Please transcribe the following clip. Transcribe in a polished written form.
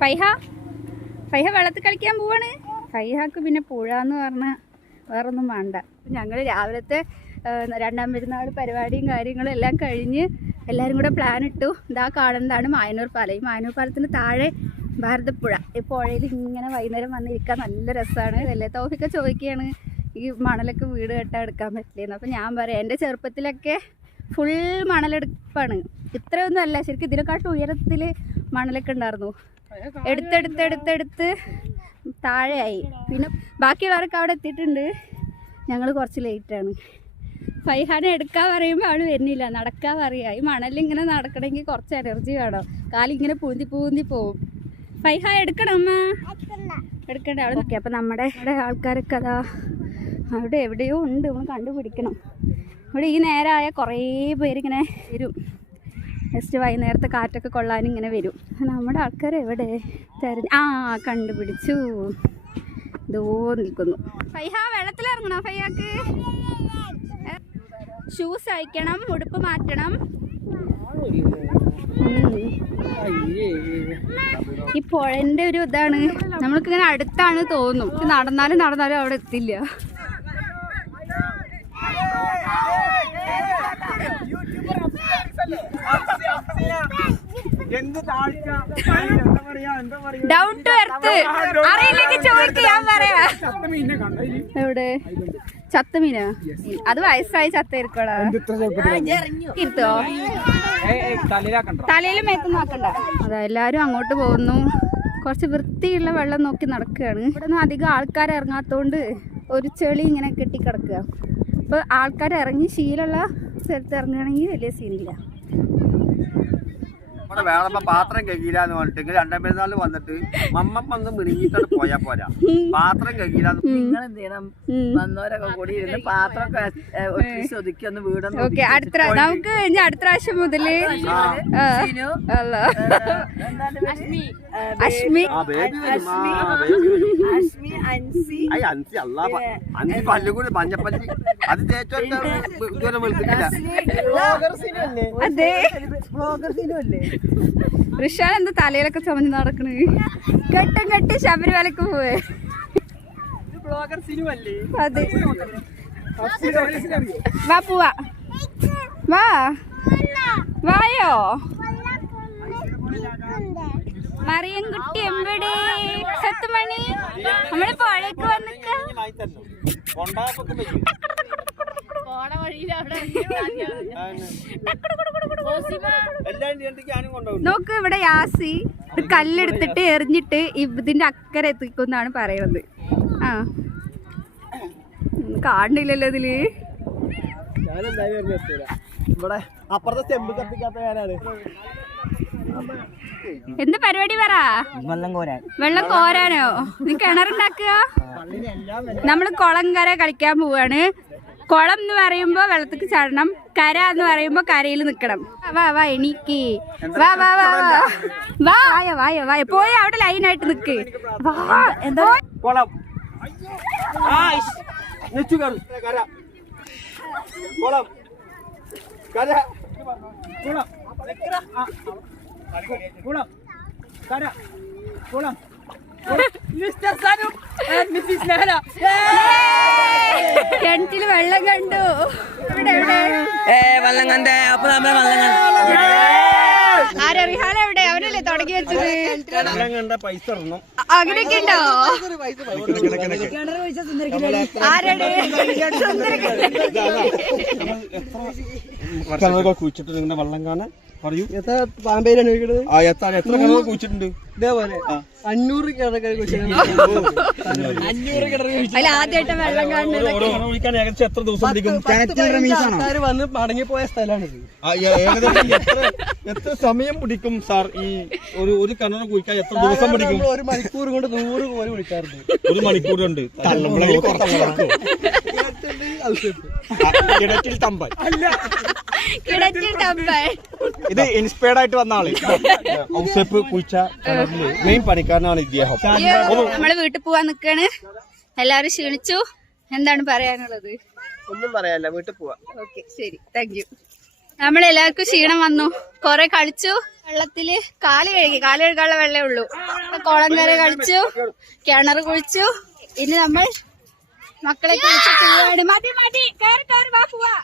ഫൈഹ വെള്ളത്തിൽ കളിക്കാൻ പോവാണ്. ഫൈഹാക്ക് പിന്നെ പുഴ എന്ന് പറഞ്ഞാൽ വേറൊന്നും വേണ്ട. ഞങ്ങൾ രാവിലത്തെ രണ്ടാം പെരുന്നാൾ പരിപാടിയും കാര്യങ്ങളും എല്ലാം കഴിഞ്ഞ് എല്ലാവരും കൂടെ പ്ലാൻ ഇട്ടു. ഇതാ കാണുന്നതാണ് മായനൂർ പാലം. ഈ മായനൂർ പാലത്തിന് താഴെ ഭാരതപ്പുഴ. ഈ പുഴയിൽ ഇങ്ങനെ വൈകുന്നേരം വന്നിരിക്കാൻ നല്ല രസമാണ്. അല്ലേ തോഫിക്ക ചോദിക്കുകയാണ് ഈ മണലൊക്കെ വീട് കെട്ടാൻ എടുക്കാൻ പറ്റില്ലെന്ന്. അപ്പം ഞാൻ പറയാം, എൻ്റെ ചെറുപ്പത്തിലൊക്കെ ഫുൾ മണലെടുപ്പാണ്. ഇത്രയൊന്നും അല്ല, ശരിക്കും ഇതിനെക്കാട്ടും ഉയരത്തിൽ മണലൊക്കെ ഉണ്ടായിരുന്നു. എടുത്തെടുത്ത് താഴെയായി. പിന്നെ ബാക്കിയുള്ളവരൊക്കെ അവിടെ എത്തിയിട്ടുണ്ട്. ഞങ്ങൾ കുറച്ച് ലേറ്റാണ്. ഫൈഹാനെ എടുക്കാൻ പറയുമ്പോൾ അവൾ വരുന്നില്ല, നടക്കാൻ പറയുക. ഈ മണലിങ്ങനെ നടക്കണമെങ്കിൽ കുറച്ച് എനർജി വേണം. കാലിങ്ങനെ പൂന്തി പോവും. ഫൈഹ എടുക്കണം അമ്മ, എടുക്കണ്ട അവിടെ. ഓക്കെ, അപ്പം നമ്മുടെ ആൾക്കാരൊക്കെ അതാ അവിടെ എവിടെയോ ഉണ്ട്, നമ്മൾ കണ്ടുപിടിക്കണം. ഇവിടെ ഈ നേരമായ കുറേ പേരിങ്ങനെ വരും. ജസ്റ്റ് വൈകുന്നേരത്തെ കാറ്റൊക്കെ കൊള്ളാനും ഇങ്ങനെ വരും. നമ്മുടെ ആൾക്കാർ എവിടെ കണ്ടുപിടിച്ചു. ഇതോ നിൽക്കുന്നു. ഫൈഹ വെള്ളത്തിലിറങ്ങണോ? ഫൈഹാക്ക് ഷൂസ് അയക്കണം, ഉടുപ്പ് മാറ്റണം. ഈ പുഴൻ്റെ ഒരു ഇതാണ്, നമ്മൾക്കിങ്ങനെ അടുത്താണ് തോന്നും. നടന്നാലും അവിടെ എത്തില്ല. Down to earth. അറിയില്ലെങ്കിൽ ചോദിക്ക്, ഞാൻ പറയാ. എവിടെ ചത്തമീനാ? അത് വയസ്സായി ചത്തായിരിക്കോടാ. ഇരുത്തോ? തലയിലും മേത്തൊന്നും ആക്കണ്ട. അതാ എല്ലാരും അങ്ങോട്ട് പോകുന്നു. കുറച്ച് വൃത്തിയുള്ള വെള്ളം നോക്കി നടക്കുകയാണ്. ഇവിടെ ഒന്നും അധികം ആൾക്കാർ ഇറങ്ങാത്തോണ്ട് ഒരു ചെളി ഇങ്ങനെ കെട്ടിക്കിടക്കുക. അപ്പോൾ ആൾക്കാർ ഇറങ്ങി ശീലമുള്ള സ്ഥലത്ത് ഇറങ്ങുകയാണെങ്കിൽ വലിയ സീനില്ല. വേറെ പാത്രം കഴിയില്ലാന്ന് പറഞ്ഞിട്ട് രണ്ടാം പെരുന്നാൾ വന്നിട്ട് മമ്മ വന്ന് മിണിങ്ങിട്ട് പോയാ പോരാ. പാത്രം കഴിയില്ലാന്ന് നിങ്ങൾ എന്ത് ചെയ്യണം, വന്നവരൊക്കെ കൂടി ഇരുന്ന് പാത്രമൊക്കെ ഒതുക്കി ഒന്ന് വീടൊന്നും. ഓക്കെ, നമുക്ക് ഇനി അടുത്ത പ്രാവശ്യം മുതല് അഞ്ച് പല്ലുകൂടി മഞ്ഞപ്പല്ലി അത് അതെ. ഋഷാൻ എന്താ തലയിലൊക്കെ ചുമഞ്ഞ് നടക്കണ്? കെട്ടി ശബരിമലക്ക് പോവേ. അതെ, വാ പോവാ, വായോ മറിയൻകുട്ടി. എമ്പടി സത്തുമണി? നമ്മള് പുഴയ്ക്ക് വന്നിക്ക. നോക്ക്, ഇവിടെ യാസി കല്ലെടുത്തിട്ട് എറിഞ്ഞിട്ട് ഇതിന്റെ അക്കരെ എത്തിക്കുന്നാണ് പറയുന്നത്. കാണില്ലല്ലോ ഇതില്. ഇവിടെ അപ്പുറത്തെ ചെമ്പ് കത്തിക്കാത്ത ഞാനാണ്. എന്ത് പരിപാടി പറ? വെള്ളം കോരാനോ? നീ കിണറുണ്ടാക്കുക? നമ്മള് കുളംകര കളിക്കാൻ പോവാണ്. കുളം എന്ന് പറയുമ്പോ വെള്ളത്തിക്ക് ചാടണം, കര എന്ന് പറയുമ്പോ കരയിൽ നിക്കണം. വാ എണീക്ക്, വായോ പോയി അവിടെ ലൈനായിട്ട് നിക്ക്. എന്താ കുളം കിണറ്റില് വെള്ളം കണ്ടു. വെള്ളം കണ്ടേ. അപ്പൊ നമ്മളെ വെള്ളം കണ്ടു. റിഹാല എവിടെ? അവനല്ലേ തുടങ്ങി വെച്ചത്. പൈസ അങ്ങനെയൊക്കെ ഉണ്ടോ? കുഴിച്ചിട്ട് നിങ്ങളുടെ വെള്ളം കാണാൻ പറയൂ. എത്ര പാമ്പേരാണ് എത്ര കിണർ കുഴിച്ചിട്ടുണ്ട്? ഇതേപോലെ 500 കിണർ ആദ്യമായിട്ട് വെള്ളം കുഴിക്കാൻ ഏകദേശം എത്ര ദിവസം പിടിക്കും? വന്ന് മടങ്ങിപ്പോയ സ്ഥലമാണിത്. ഏകദേശം എത്ര സമയം പിടിക്കും സാർ? ഈ ഒരു കിണർ കുഴിക്കാൻ എത്ര ദിവസം പിടിക്കും? 1 മണിക്കൂർ കൊണ്ട് 100 കോല് കുഴിക്കാറുണ്ട്. 1 മണിക്കൂറുണ്ട്. കിണറ്റിൽ തമ്പൻ. ഇത് ഇൻസ്പയർഡ് ആയിട്ട് വന്ന ആള്. ഔസേപ്പ് കുഴിച്ച കിണറില് മെയിൻ പണിക്കാരനാണ് ഇദ്ദേഹം. നമ്മള് വീട്ടിൽ പോവാൻ നിക്കാണ്. എല്ലാരും ക്ഷീണിച്ചു. എന്താണ് പറയാനുള്ളത്? ഒന്നും പറയാല്ല, വീട്ടിൽ പോവാ. ഓക്കെ, ശരി, താങ്ക് യു. നമ്മളെല്ലാവർക്കും ക്ഷീണം വന്നു. കൊറേ കളിച്ചു, വെള്ളത്തില് കാല് കഴുകാനുള്ള വെള്ളേ ഉള്ളൂ. കുളം കര കളിച്ചു, കിണർ കുഴിച്ചു. ഇനി നമ്മൾ മക്കളെ കുളിച്ചിട്ട് മതി കേറി വാ പോവാ.